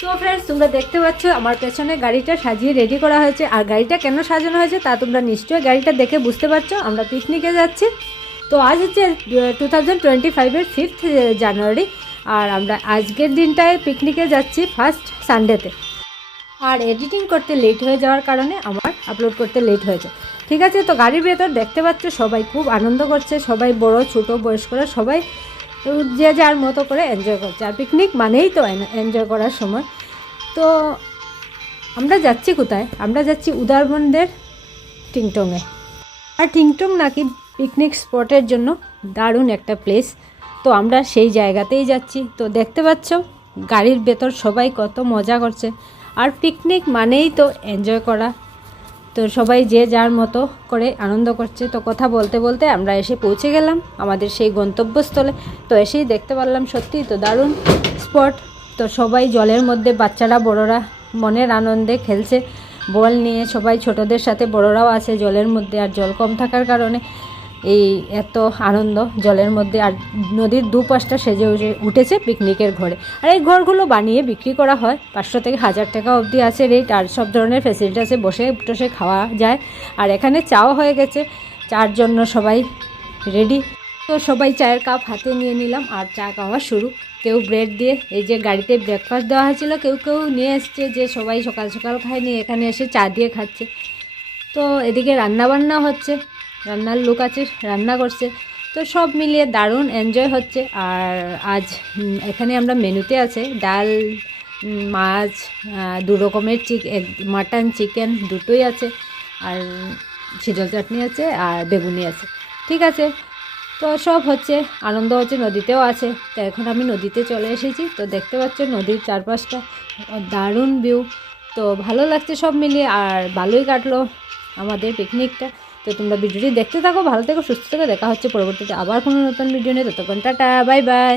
তো ফ্রেন্ডস, তোমরা দেখতে পাচ্ছ আমার পেছনে গাড়িটা সাজিয়ে রেডি করা হয়েছে। আর গাড়িটা কেন সাজানো হয়েছে তা তোমরা নিশ্চয়ই গাড়িটা দেখে বুঝতে পারছো। আমরা পিকনিকে যাচ্ছি। তো আজ হচ্ছে 2025-এর 5th জানুয়ারি। আর আমরা আজকের দিনটায় পিকনিকে যাচ্ছি ফার্স্ট সানডেতে। আর এডিটিং করতে লেট হয়ে যাওয়ার কারণে আমার আপলোড করতে লেট হয়েছে। ঠিক আছে, তো গাড়ির ভেতর দেখতে পাচ্ছ সবাই খুব আনন্দ করছে। সবাই বড় ছোট বয়স্করা সবাই যে যার মতো করে এনজয় করছে। আর পিকনিক মানেই তো এনজয় করার সময়। তো আমরা যাচ্ছি কোথায়? আমরা যাচ্ছি উদারবন্দের টিংটংয়ে। আর টিংটং নাকি পিকনিক স্পটের জন্য দারুণ একটা প্লেস। তো আমরা সেই জায়গাতেই যাচ্ছি। তো দেখতে পাচ্ছ গাড়ির ভেতর সবাই কত মজা করছে। আর পিকনিক মানেই তো এনজয় করা। তো সবাই যে যার মতো করে আনন্দ করছে। তো কথা বলতে বলতে আমরা এসে পৌঁছে গেলাম আমাদের সেই গন্তব্যস্থলে। তো এসেই দেখতে পারলাম সত্যিই তো দারুণ স্পট। তো সবাই জলের মধ্যে, বাচ্চারা বড়রা মনের আনন্দে খেলছে বল নিয়ে। সবাই ছোটদের সাথে বড়রাও আছে জলের মধ্যে। আর জল কম থাকার কারণে এই এত আনন্দ জলের মধ্যে। আর নদীর দুপাশটা সেজে উঠেছে পিকনিকের ঘরে। আর এই ঘরগুলো বানিয়ে বিক্রি করা হয় 500 থেকে 1000 টাকা অবধি আছে রেট। আর সব ধরনের ফ্যাসিলিটি আছে, বসে টসে খাওয়া যায়। আর এখানে চাও হয়ে গেছে, চার জন্য সবাই রেডি। তো সবাই চায়ের কাপ হাতে নিয়ে নিলাম আর চা খাওয়া শুরু। কেউ ব্রেড দিয়ে, এই যে গাড়িতে ব্রেকফাস্ট দেওয়া হয়েছিল, কেউ কেউ নিয়ে এসছে যে সবাই সকাল সকাল খায়নি, এখানে এসে চা দিয়ে খাচ্ছে। তো এদিকে রান্নাবান্না হচ্ছে, রান্নার লোক আছে, রান্না করছে। তো সব মিলিয়ে দারুণ এনজয় হচ্ছে। আর আজ এখানে আমরা মেনুতে আছে ডাল, মাছ, 2 রকমের মাটন চিকেন দুটোই আছে। আর শীতল চাটনি আছে আর বেগুনি আছে। ঠিক আছে, তো সব হচ্ছে, আনন্দ হচ্ছে। নদীতেও আছে। তো এখন আমি নদীতে চলে এসেছি। তো দেখতে পাচ্ছ নদীর চারপাশটা দারুণ ভিউ। তো ভালো লাগছে সব মিলিয়ে। আর ভালোই কাটলো আমাদের পিকনিকটা। তো তোমরা ভিডিওটি দেখতে থাকো, ভালো থেকো, সুস্থ থেকো। দেখা হচ্ছে পরবর্তীতে আবার কোনো নতুন ভিডিও নিয়ে। ততক্ষণ টাটা, বাই বাই।